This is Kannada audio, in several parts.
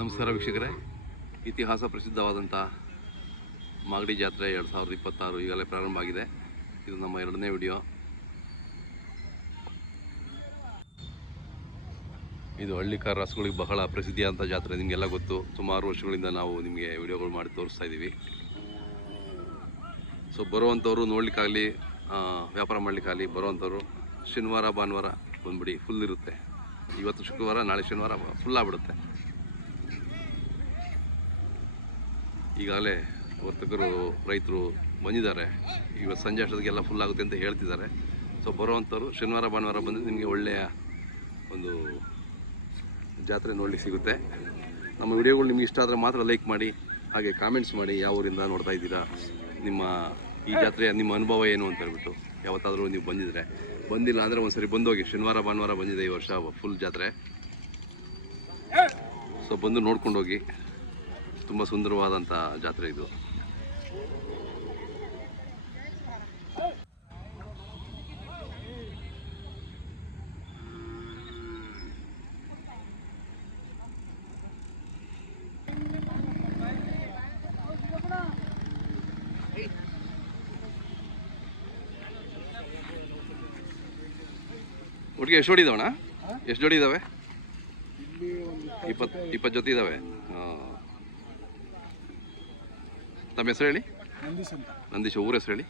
ನಮಸ್ಕಾರ ವೀಕ್ಷಕರೇ, ಇತಿಹಾಸ ಪ್ರಸಿದ್ಧವಾದಂಥ ಮಾಗಡಿ ಜಾತ್ರೆ 2026 ಈಗಲೇ ಪ್ರಾರಂಭ ಆಗಿದೆ. ಇದು ನಮ್ಮ 2ನೇ ವಿಡಿಯೋ. ಇದು ಹಳ್ಳಿಕಾರ ರಾಸುಗಳಿಗೆ ಬಹಳ ಪ್ರಸಿದ್ಧಿಯಾದಂಥ ಜಾತ್ರೆ, ನಿಮಗೆಲ್ಲ ಗೊತ್ತು. ಸುಮಾರು ವರ್ಷಗಳಿಂದ ನಾವು ನಿಮಗೆ ವಿಡಿಯೋಗಳು ಮಾಡಿ ತೋರಿಸ್ತಾ ಇದ್ದೀವಿ. ಸೊ ಬರುವಂಥವ್ರು ನೋಡ್ಲಿಕ್ಕಾಗಲಿ, ವ್ಯಾಪಾರ ಮಾಡಲಿಕ್ಕಾಗಲಿ ಬರುವಂಥವ್ರು ಶನಿವಾರ ಭಾನುವಾರ ಬಂದ್ಬಿಡಿ, ಫುಲ್ ಇರುತ್ತೆ. ಇವತ್ತು ಶುಕ್ರವಾರ, ನಾಳೆ ಶನಿವಾರ ಫುಲ್ ಆಗಿಬಿಡುತ್ತೆ. ಈಗಾಗಲೇ ವರ್ತಕರು, ರೈತರು ಬಂದಿದ್ದಾರೆ. ಇವತ್ತು ಸಂಜೆ ಅಷ್ಟೊತ್ತಿಗೆಲ್ಲ ಫುಲ್ ಆಗುತ್ತೆ ಅಂತ ಹೇಳ್ತಿದ್ದಾರೆ. ಸೊ ಬರುವಂಥವ್ರು ಶನಿವಾರ ಭಾನುವಾರ ಬಂದರೆ ನಿಮಗೆ ಒಳ್ಳೆಯ ಒಂದು ಜಾತ್ರೆ ನೋಡಲಿಕ್ಕೆ ಸಿಗುತ್ತೆ. ನಮ್ಮ ವಿಡಿಯೋಗಳು ನಿಮ್ಗೆ ಇಷ್ಟ ಆದರೆ ಮಾತ್ರ ಲೈಕ್ ಮಾಡಿ, ಹಾಗೆ ಕಾಮೆಂಟ್ಸ್ ಮಾಡಿ, ಯಾವ ಊರಿಂದ ನೋಡ್ತಾ ಇದ್ದೀರಾ, ನಿಮ್ಮ ಈ ಜಾತ್ರೆಯ ನಿಮ್ಮ ಅನುಭವ ಏನು ಅಂತ ಹೇಳ್ಬಿಟ್ಟು. ಯಾವತ್ತಾದರೂ ನೀವು ಬಂದಿದ್ರೆ, ಬಂದಿಲ್ಲ ಅಂದರೆ ಒಂದ್ಸರಿ ಬಂದೋಗಿ. ಶನಿವಾರ ಭಾನುವಾರ ಬಂದಿದೆ ಈ ವರ್ಷ ಫುಲ್ ಜಾತ್ರೆ. ಸೊ ಬಂದು ನೋಡ್ಕೊಂಡೋಗಿ, ತುಂಬ ಸುಂದರವಾದಂಥ ಜಾತ್ರೆ ಇದು. ಒಟ್ಟಿಗೆ ಎಷ್ಟು ಜೋಡಿ ಇದಾವಣ್ಣ? ಎಷ್ಟು ಜೋಡಿ ಇದ್ದಾವೆ? 20 ಜೊತೆ ಇದ್ದಾವೆ. ತಮ್ಮ ಹೆಸರು ಹೇಳಿ. ನಂದೀಶ್. ಊರ ಹೆಸರು ಹೇಳಿ.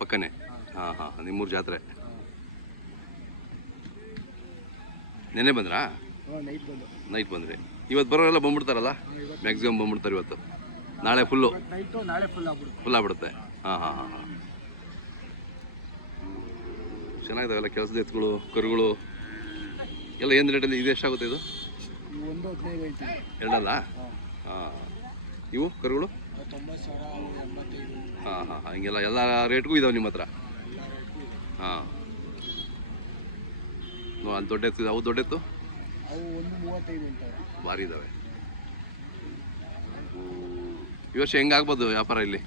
ಪಕ್ಕನೆ. ಹಾಂ, ನಿಮ್ಮೂರು ಜಾತ್ರೆ. ನೆನ್ನೆ ಬಂದ್ರಾ? ನೈಟ್ ಬಂದ್ರಿ. ಇವತ್ತು ಬರೋರೆಲ್ಲ ಬಂದ್ಬಿಡ್ತಾರಲ್ಲ, ಮ್ಯಾಕ್ಸಿಮಮ್ ಬಂದ್ಬಿಡ್ತಾರೆ ಇವತ್ತು. ನಾಳೆ ಫುಲ್ ಆಗ್ಬಿಡುತ್ತೆ. ಹಾಂ. ಚೆನ್ನಾಗಿದ್ದಾವೆಲ್ಲ ಕೆಲಸದ ಎತ್ತುಗಳು, ಕರುಗಳು ಎಲ್ಲ. ಏನು ರೇಟಲ್ಲಿ ಇದು? ಎಷ್ಟಾಗುತ್ತೆ ಇದು? ಎರಡಲ್ಲ? ಹಾಂ. ಇವು ಕರುಗಳು? ಹಾಂ. ಹಿಂಗೆಲ್ಲ ಎಲ್ಲ ರೇಟ್ಗೂ ಇದಾವೆ ನಿಮ್ಮ ಹತ್ರ? ಹಾಂ. ಅಲ್ಲಿ ದೊಡ್ಡ ಎತ್ತು? ಅವು ದೊಡ್ಡ ಎತ್ತು ಭಾರಿ ಇದ್ದಾವೆ. ಈ ವರ್ಷ ಹೆಂಗಾಗ್ಬೋದು ವ್ಯಾಪಾರ ಇಲ್ಲಿ?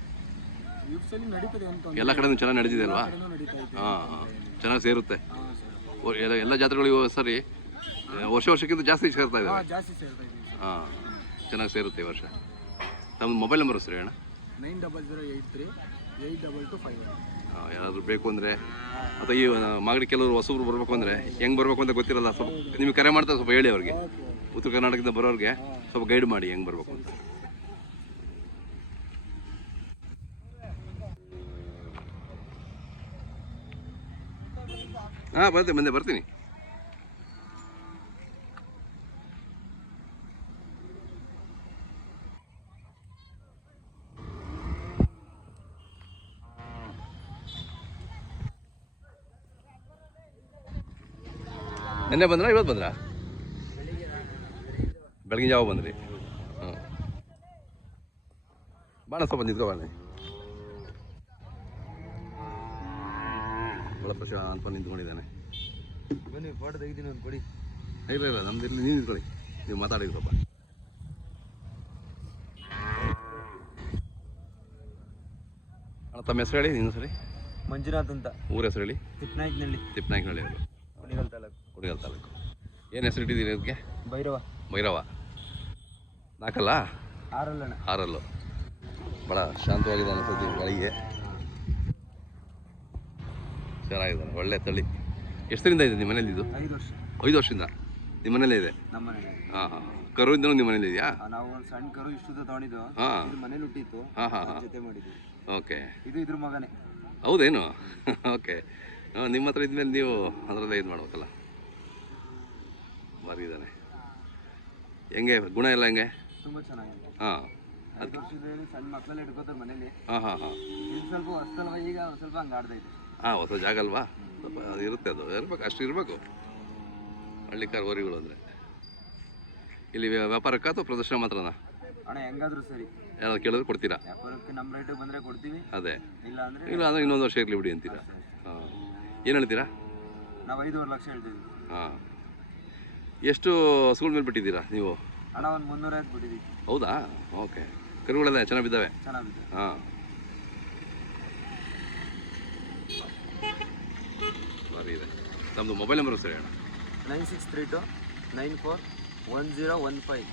ಎಲ್ಲ ಕಡೆನೂ ಚೆನ್ನಾಗಿ ನಡೀತಿದೆ ಅಲ್ವಾ? ಹಾಂ, ಚೆನ್ನಾಗಿ ಸೇರುತ್ತೆ. ಎಲ್ಲ ಜಾತ್ರೆಗಳು ಸರಿ ವರ್ಷಕ್ಕಿಂತ ಜಾಸ್ತಿ ಸೇರ್ತಾ ಇದ್ದಾವೆ. ಹಾಂ, ಚೆನ್ನಾಗಿ ಸೇರುತ್ತೆ ಈ ವರ್ಷ. ತಮ್ಮ ಮೊಬೈಲ್ ನಂಬರ್ ಹೆಸರು ಹೇಳೋಣ. 9008382251. ಯಾರಾದರೂ ಬೇಕು ಅಂದರೆ, ಅಥವಾ ಈ ಮಾಗಡಿ ಕೆಲವರು ಹೊಸಬ್ರು ಬರಬೇಕು ಅಂದರೆ ಹೆಂಗೆ ಬರಬೇಕು ಅಂತ ಗೊತ್ತಿರಲ್ಲ, ಸ್ವಲ್ಪ ನಿಮಗೆ ಕರೆ ಮಾಡ್ತಾರೆ, ಸ್ವಲ್ಪ ಹೇಳಿ ಅವ್ರಿಗೆ. ಉತ್ತರ ಕರ್ನಾಟಕದಿಂದ ಬರೋರಿಗೆ ಸ್ವಲ್ಪ ಗೈಡ್ ಮಾಡಿ ಹೆಂಗೆ ಬರಬೇಕು ಅಂತ. ಹಾಂ, ಬರ್ತೀನಿ. ನೆನ್ನೆ ಬಂದ್ರಾ? ಇವತ್ತು ಬಂದ್ರಾ? ಬೆಳಗಿನ ಜಾವ ಬಂದ್ರಿ. ಹಾಂ, ಬಾಣ ಸ್ವಲ್ಪ ನಿಂತ್ಕೊ ಬಾಣೆ. ಭಾಳ ಪ್ರಶಾಂತ ನಿಂತ್ಕೊಂಡಿದ್ದಾನೆ. ಬನ್ನಿ, ಫೋಟೋ ತೆಗಿತೀನಿ ಒಂದು ಕೊಡಿ. ಇಲ್ಲ, ನಮ್ದು ಇಲ್ಲಿ ನೀವು ನಿಂತ್ಕೊಳ್ಳಿ, ನೀವು ಮಾತಾಡಿ ಸ್ವಲ್ಪ. ಅಣ್ಣ, ತಮ್ಮ ಹೆಸರು ಹೇಳಿ. ನಿನ್ನ ಸರಿ? ಮಂಜುನಾಥ್ ಅಂತ. ಊರ ಹೆಸರು ಹೇಳಿ. ತಿಪ್ಪನಾಯಕನಹಳ್ಳಿ. ಕುಣಿಗಲ್ ತಾಲೂಕು. ಏನು ಹೆಸರು ಇಟ್ಟಿದ್ದೀರಿ ಅದಕ್ಕೆ? ಭೈರವ. 4 6 ಭಾಳ ಶಾಂತವಾಗಿದೆ ಅನಿಸುತ್ತೆ ಗಳಿಗೆ. ಚೆನ್ನಾಗಿದ್ದಾನೆ, ಒಳ್ಳೆ ತಳಿ. ಎಷ್ಟರಿಂದ ಇದೆ ನಿಮ್ಮ ಮನೇಲಿ ಇದು? 5 ವರ್ಷದಿಂದ ನಿಮ್ಮ ಮನೇಲೇ ಇದೆ? ಹಾಂ. ಕರುವಿಂದನೂ ನಿಮ್ಮ ಮನೇಲಿ ಇದೆಯಾ? ನಾವು ಒಂದು ಸಣ್ಣ ಕರು ಇಷ್ಟು ತಗೊಂಡಿದ್ದು. ಹಾಂ, ಮನೇಲಿ ಹುಟ್ಟಿತ್ತು. ಹಾಂ. ಜೊತೆ ಮಾಡಿದ್ವಿ. ಓಕೆ. ಇದ್ರ ಮಗನೇ. ಹೌದೇನು? ಓಕೆ. ನಿಮ್ಮ ಹತ್ರ ಇದ್ಮೇಲೆ ನೀವು ಅದರಲ್ಲೇ ಇದು ಮಾಡ್ಬೇಕಲ್ಲ. ಭಾರಿ ಇದ್ದಾನೆ. ಹೆಂಗೆ ಗುಣ ಎಲ್ಲ ಹೆಂಗೆ? ತುಂಬ ಚೆನ್ನಾಗಿದೆ. ಹಾಂ. 5 ವರ್ಷದಲ್ಲಿ ಸಣ್ಣ ಮಕ್ಕಳೆಲ್ಲ ಇಟ್ಕೋತಾರೆ ಮನೇಲಿ. ಹಾಂ. ಇದು ಸ್ವಲ್ಪ ಹೊಸಲ್ವ, ಈಗ ಸ್ವಲ್ಪ ಹಂಗೆ ಆಡ್ತಾ ಇದೆ. ಹಾಂ, ಹೊಸ ಜಾಗ ಅಲ್ವಾ, ಸ್ವಲ್ಪ ಅದು ಇರುತ್ತೆ. ಅದು ಇರ್ಬೇಕು, ಅಷ್ಟು ಇರಬೇಕು ಹಳ್ಳಿಕಾರ ಹೋರಿಗಳು ಅಂದರೆ. ಇಲ್ಲಿ ವ್ಯಾಪಾರಕ್ಕೆ ಅಥವಾ ಪ್ರದರ್ಶನ ಮಾತ್ರನಾ? ಅಣ್ಣ, ಹೆಂಗಾದ್ರೂ ಸರಿ. ಯಾರಾದ್ರು ಕೇಳಿದ್ರೆ ಕೊಡ್ತೀರಾ? ವ್ಯಾಪಾರಕ್ಕೆ ನಮ್ಮ ರೇಟಿಗೆ ಬಂದರೆ ಕೊಡ್ತೀವಿ. ಅದೇ, ಇಲ್ಲ ಅಂದರೆ ಇನ್ನೊಂದು ವರ್ಷ ಇರಲಿ ಬಿಡಿ ಅಂತೀರಾ? ಹಾಂ. ಏನು ಹೇಳ್ತೀರಾ? ನಾವು 5.5 ಲಕ್ಷ ಹೇಳ್ತೀವಿ. ಹಾಂ. ಎಷ್ಟು ಹಸುಗಳ ಮೇಲೆ ಬಿಟ್ಟಿದ್ದೀರಾ ನೀವು? ಅಣ್ಣ, ಒಂದು 350 ಬಿಟ್ಟಿದ್ದೀವಿ. ಹೌದಾ? ಓಕೆ. ಕರುಗಳೆಲ್ಲ ಚೆನ್ನಾಗಿ ಬಿದ್ದಾವೆ? ಚೆನ್ನಾಗಿದೆ. ಹಾಂ, ಭಾರಿ ಇದೆ. ತಮ್ಮದು ಮೊಬೈಲ್ ನಂಬರ್ ಸರಿ ಅಣ್ಣ? 9632 94 1015.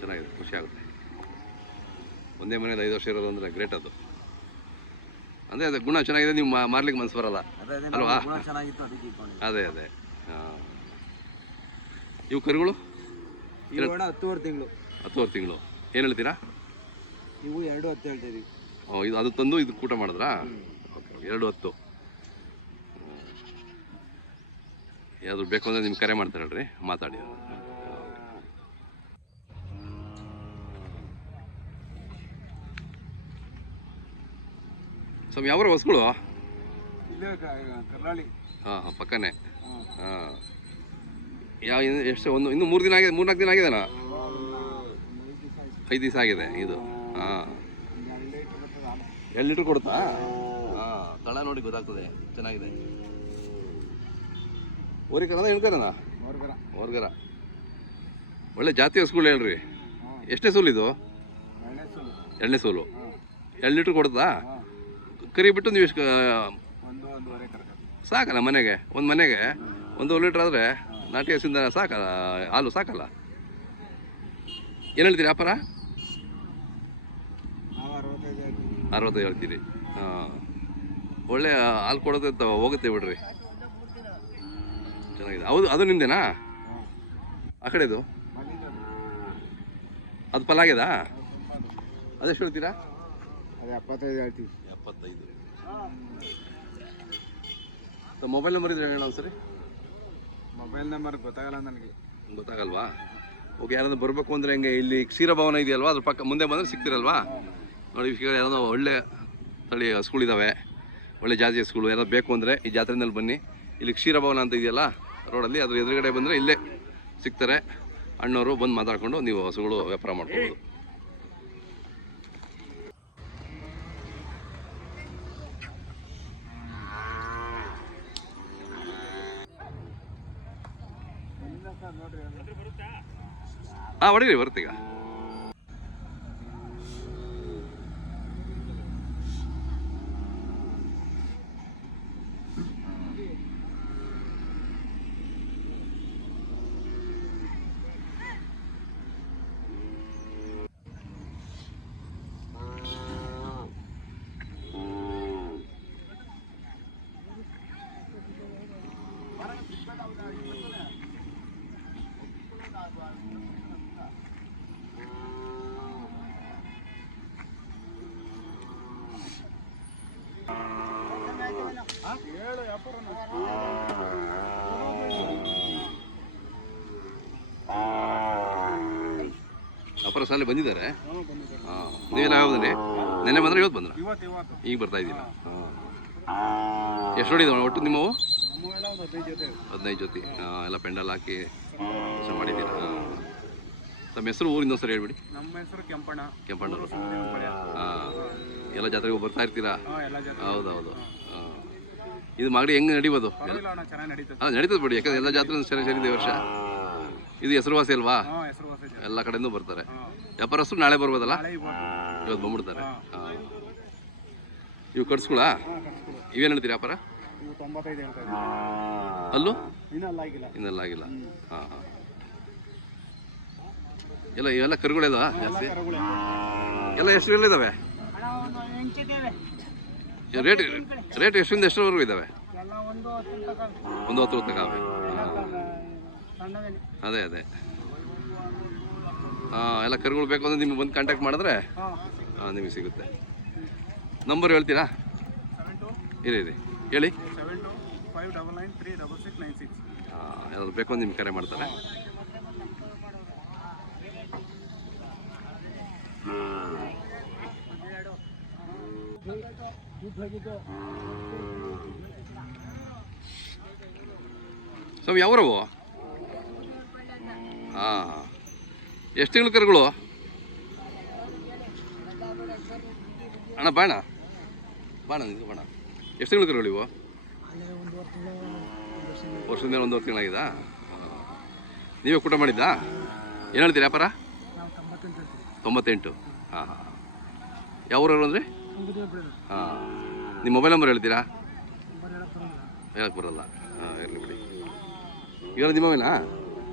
ಚೆನ್ನಾಗಿದೆ, ಖುಷಿ ಆಗುತ್ತೆ. ಒಂದೇ ಮನೇಲಿ 5 ವರ್ಷ ಇರೋದು ಅಂದರೆ ಗ್ರೇಟ್ ಅದು. ಅಂದರೆ ಅದು ಗುಣ ಚೆನ್ನಾಗಿದೆ, ನೀವು ಮಾರ್ಲಿಕ್ಕೆ ಮನಸ್ಸು ಬರಲ್ಲ ಅಲ್ವಾ? ಚೆನ್ನಾಗಿತ್ತು, ಅದಕ್ಕೆ ಇಟ್ಕೊಂಡಿದ್ದೆ. ಅದೇ ಹಾಂ. ಇವು ಕರುಗಳು ಇವು 10 ತಿಂಗಳು. 10 ತಿಂಗಳು. ಏನು ಹೇಳ್ತೀರಾ? ಇವು 2 10 ಹೇಳ್ತಾ ಇದೀವಿ. ಇದು ಅದು ತಂದು ಇದು ಊಟ ಮಾಡಿದ್ರಾ? ಓಕೆ, 2 10. ಯಾವುದು ಬೇಕು ಅಂದರೆ ನಿಮ್ಗೆ ಕರೆ ಮಾಡ್ತಾರೆ ಹೇಳ್ರಿ, ಮಾತಾಡಿ. ಸ್ವಾಮಿ ಯಾವ ಹೊಸಗಳು? ಇಲ್ಲೇ ಕರ್ನಾಳಿ. ಹಾಂ ಪಕ್ಕನೇ. ಹಾಂ, ಯಾವ ಎಷ್ಟು ಒಂದು ಇನ್ನೂ 3 ದಿನ ಆಗಿದೆ, 3-4 ದಿನ ಆಗಿದೆನಾ? 5 ದಿವಸ ಆಗಿದೆ ಇದು. ಹಾಂ, 2 ಲೀಟ್ರ್ ಕೊಡುತ್ತಾ? ಹಾಂ, ತಳ ನೋಡಿ ಗೊತ್ತಾಗ್ತದೆ, ಚೆನ್ನಾಗಿದೆ. ಓರಿಕರನ ಹೆಣ್ಕರನ? ಹೊರ್ಗರ. ಒಳ್ಳೆ ಜಾತಿ ಹಸುಗಳು ಹೇಳ್ರಿ. ಎಷ್ಟನೇ ಸೂಲು ಇದು? 2ನೇ ಸೂಲು. 2 ಲೀಟ್ರ್ ಕೊಡುತ್ತಾ? ಕರಿ ಬಿಟ್ಟು ನೀವು ಎಷ್ಟು ಸಾಕಲ್ಲ ಮನೆಗೆ? ಒಂದು ಮನೆಗೆ 1 ಲೀಟ್ರ್ ಆದರೆ ನಾಟಿ ಹಸುವಿಂದ ಸಾಕಲ್ಲ, ಹಾಲು ಸಾಕಲ್ಲ? ಏನು ಹೇಳ್ತೀರಿ ವ್ಯಾಪಾರ? 65 ಹೇಳ್ತೀರಿ. ಹಾಂ, ಒಳ್ಳೆ ಹಾಲು ಕೊಡೋದು ಹೋಗುತ್ತೆ ಬಿಡ್ರಿ, ಚೆನ್ನಾಗಿದೆ. ಹೌದು, ಅದು ನಿಮ್ಮದೇನಾ? ಆ ಕಡೆದು ಅದು ಫಲಾಗ್ಯದಾ? ಅದೆಷ್ಟು ಹೇಳ್ತೀರಾ? 75 ಹೇಳ್ತೀವಿ. 75. ಮೊಬೈಲ್ ನಂಬರ್ ಇದ್ರೆ ಹೇಳೋಣ ಸರಿ. ಮೊಬೈಲ್ ನಂಬರ್ ಗೊತ್ತಾಗಲ್ಲ ನನಗೆ. ಗೊತ್ತಾಗಲ್ವಾ? ಓಕೆ, ಯಾರಾದ್ರೂ ಬರಬೇಕು ಅಂದರೆ ಹೆಂಗೆ? ಇಲ್ಲಿ ಕ್ಷೀರಭವನ ಇದೆಯಲ್ವಾ, ಅದ್ರ ಪಕ್ಕ ಮುಂದೆ ಬಂದರೆ ಸಿಗ್ತಿರಲ್ವಾ? ನೋಡಿ, ಯಾರಾದ್ರೂ ಒಳ್ಳೆ ತಳಿ ಹಸುಗಳಿದ್ದಾವೆ, ಒಳ್ಳೆ ಜಾತಿ ಹಸುಗಳು. ಯಾರಾದ್ರು ಬೇಕು ಅಂದರೆ ಈ ಜಾತ್ರೆಯಲ್ಲಿ ಬನ್ನಿ. ಇಲ್ಲಿ ಕ್ಷೀರಭವನ ಅಂತ ಇದೆಯಲ್ಲ ರೋಡಲ್ಲಿ, ಅದ್ರ ಎದುರುಗಡೆ ಬಂದರೆ ಇಲ್ಲೇ ಸಿಗ್ತಾರೆ. ಅಣ್ಣವರು ಬಂದು ಮಾತಾಡ್ಕೊಂಡು ನೀವು ಹಸುಗಳು ವ್ಯಾಪಾರ ಮಾಡ್ಕೋಬೋದು. ಹಾಂ, ಹೊಡೀರಿ, ಬರುತ್ತೀಗ. ಅಪರ ಸಾಲಿ ಬಂದಿದ್ದಾರೆ. ಹಾಂ, ನೀವೆಲ್ಲ ಯಾವ್ದಲ್ಲಿ ನೆನ್ನೆ ಬಂದ್ರೆ ಇವತ್ತು ಬಂದ್ರ? ಈಗ ಬರ್ತಾ ಇದ್ದೀರಾ? ಹಾಂ, ಎಷ್ಟು ಹೊಡಿದಾವೆ ಒಟ್ಟು ನಿಮ್ಮವು? 15 ಜೊತೆ. ಎಲ್ಲ ಪೆಂಡಲ್ ಹಾಕಿ ಕೆಲಸ ಮಾಡಿದ್ದೀರಾ? ತಮ್ಮ ಹೆಸರು, ಊರಿಂದ ಸರಿ ಹೇಳ್ಬಿಡಿ. ನಮ್ಮ ಹೆಸರು ಕೆಂಪಣ್ಣವರು. ಹಾಂ, ಎಲ್ಲ ಜಾತ್ರೆಗೆ ಬರ್ತಾ ಇರ್ತೀರಾ? ಹೌದೌದು. ಹಾಂ, ಇದು ಮಾಗಡಿ ಹೆಂಗೆ ನಡಿಬೋದು? ಹಾಂ, ನಡೀತದೆ ಬಿಡಿ, ಯಾಕಂದ್ರೆ ಎಲ್ಲ ಜಾತ್ರೆ ಸರಿದೆ ಈ ವರ್ಷ. ಇದು ಹೆಸರುವಾಸಿ ಅಲ್ವಾ? ಎಲ್ಲ ಕಡೆಯಿಂದ ಬರ್ತಾರೆ. ವ್ಯಾಪಾರಸ್ಥರು ನಾಳೆ ಬರ್ಬೋದಲ್ಲ? ಇವತ್ತು ಬಂದ್ಬಿಡ್ತಾರೆ. ಹಾಂ, ಇವು ಕಟ್ಸ್ಕೊಳ? ಇವೇನು ಹೇಳ್ತೀರಿ ವ್ಯಾಪಾರ? ಅಲ್ಲೂ ಇನ್ನೆಲ್ಲ ಆಗಿಲ್ಲ. ಹಾಂ ಹಾಂ, ಎಲ್ಲ ಇವೆಲ್ಲ ಕರುಗಳಿಲ್ಲ ಜಾಸ್ತಿ? ಎಲ್ಲ ಎಷ್ಟು ಇದ್ದಾವೆ? ರೇಟ್ ಎಷ್ಟರಿಂದ ಎಷ್ಟರವರೆಗೂ ಇದ್ದಾವೆ? 110 ತಗಾವೆ. ಅದೇ ಹಾಂ, ಎಲ್ಲ ಕರುಗಳು ಬೇಕು ಅಂದರೆ ನಿಮ್ಗೆ ಬಂದು ಕಾಂಟ್ಯಾಕ್ಟ್ ಮಾಡಿದ್ರೆ ಹಾಂ ನಿಮಗೆ ಸಿಗುತ್ತೆ. ನಂಬರ್ ಹೇಳ್ತೀರಾ? ಇರಿ ಹೇಳಿ. 7259936696. ಹಾಂ, ಯಾರಾದ್ರು ಬೇಕು ಅಂದ್ರೆ ನಿಮ್ಗೆ ಕರೆ ಮಾಡ್ತಾರೆ. ಸ್ವಾಮಿ ಯಾವ್ರವು? ಹಾಂ, ಎಷ್ಟು ತಿಂಗಳು ಕರುಗಳು? ಅಣ್ಣ ಬಾಣ ನಿಂಗೆ ಬಾಣ. ಎಷ್ಟು ತಿಂಗಳು ಕರುಗಳು ಇವು? ವರ್ಷದ ಮೇಲೆ 1 ವರ್ಷ ತಿಂಗಳಾಗಿದಾ? ನೀವೇ ಕೂಟ ಮಾಡಿದ್ದಾ? ಏನು ಹೇಳ್ತೀರಿ ವ್ಯಾಪಾರ? 98. ಹಾಂ ಹಾಂ, ಯಾವ ಊರವರು ಅಂದರೆ? ಹಾಂ, ನಿಮ್ಮ ಮೊಬೈಲ್ ನಂಬರ್ ಹೇಳ್ತೀರಾ? ಹೇಳಕ್ಕೆ ಬರಲ್ಲ. ಹಾಂ, ಇರಲಿ ಬಿಡಿ. ಇವೆಲ್ಲ ನಿಮ್ಮವೇನಾ?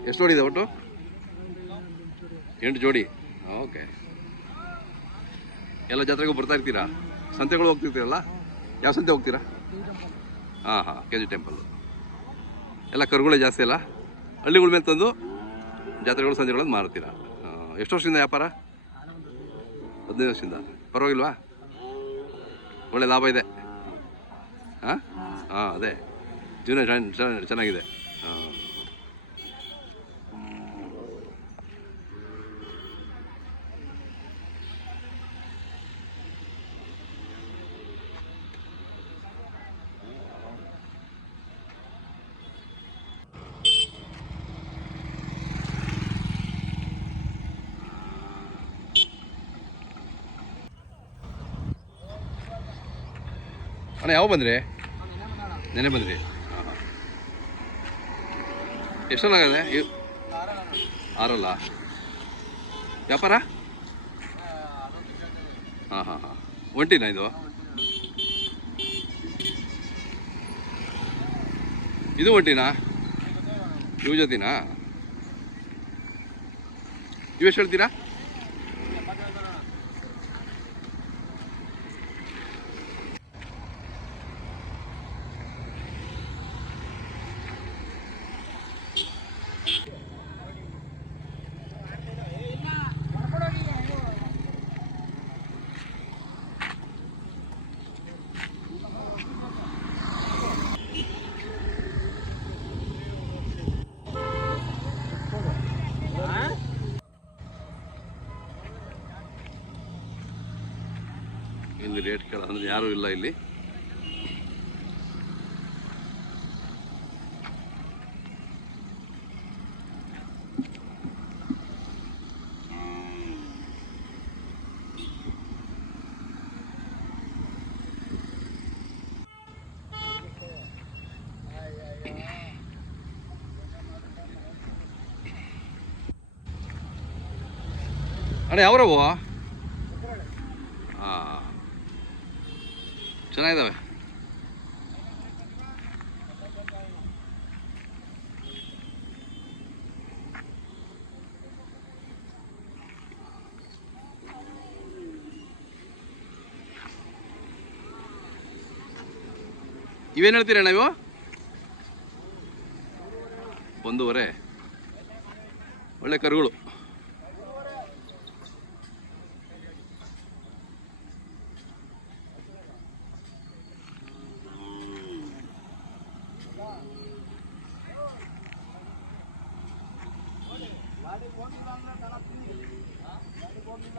ಎಷ್ಟು ಜೋಡಿ ಇದೆ ಒಟ್ಟು? 8 ಜೋಡಿ. ಓಕೆ. ಎಲ್ಲ ಜಾತ್ರೆಗೂ ಬರ್ತಾ ಇರ್ತೀರಾ? ಸಂತೆಗಳು ಹೋಗ್ತಿರ್ತೀರಲ್ಲ? ಯಾವ ಸಂತೆ ಹೋಗ್ತೀರಾ? ಹಾಂ KG ಟೆಂಪಲ್ಲು. ಎಲ್ಲ ಕರುಗಳೇ ಜಾಸ್ತಿ ಅಲ್ಲ? ಹಳ್ಳಿಗಳ ಮೇಲೆ ತಂದು ಜಾತ್ರೆಗಳು ಸಂತೆಗಳನ್ನು ಮಾರ್ತೀರಾ? ಎಷ್ಟು ವರ್ಷದಿಂದ ವ್ಯಾಪಾರ? 15 ವರ್ಷದಿಂದ. ಪರವಾಗಿಲ್ವಾ? ಒಳ್ಳೆ ಲಾಭ ಇದೆ. ಹಾಂ ಅದೇ ಜೀವನ ಚೆನ್ನಾಗಿದೆ. ಹಾಂ. ಅಣ್ಣ ಯಾವ ಬಂದ್ರಿ? ನೆನೆ ಬಂದ್ರಿ? ಹಾಂ. ಎಷ್ಟೊನ್ನಾಗದೆ? 6 ವ್ಯಾಪಾರ? ಹಾಂ. ಒಂಟಿನಾ ಇದು? ಇದು ಒಂಟಿನಾ? ಇವು ಜೊತೆನಾ? ಇವೆಷ್ಟು ಹೇಳ್ತೀರಾ? ಇಲ್ಲಿ ರೇಟ್ ಕೇಳ ಅಂದರೆ ಯಾರೂ ಇಲ್ಲ ಇಲ್ಲಿ. ಅಣ್ಣ ಯಾವ್ರವು? ಹಾಂ, ಚೆನ್ನಾಗಿದ್ದಾವೆ. ಇವೇನು ಹೇಳ್ತೀರಣ್ಣ ಇವು? 1.5. ಒಳ್ಳೆ ಕರುಗಳು. ಗಾಡಿ ಹೋಗಿಲ್ಲ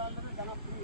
ಅಂದ್ರೆ ದನ ಫ್ರೀ.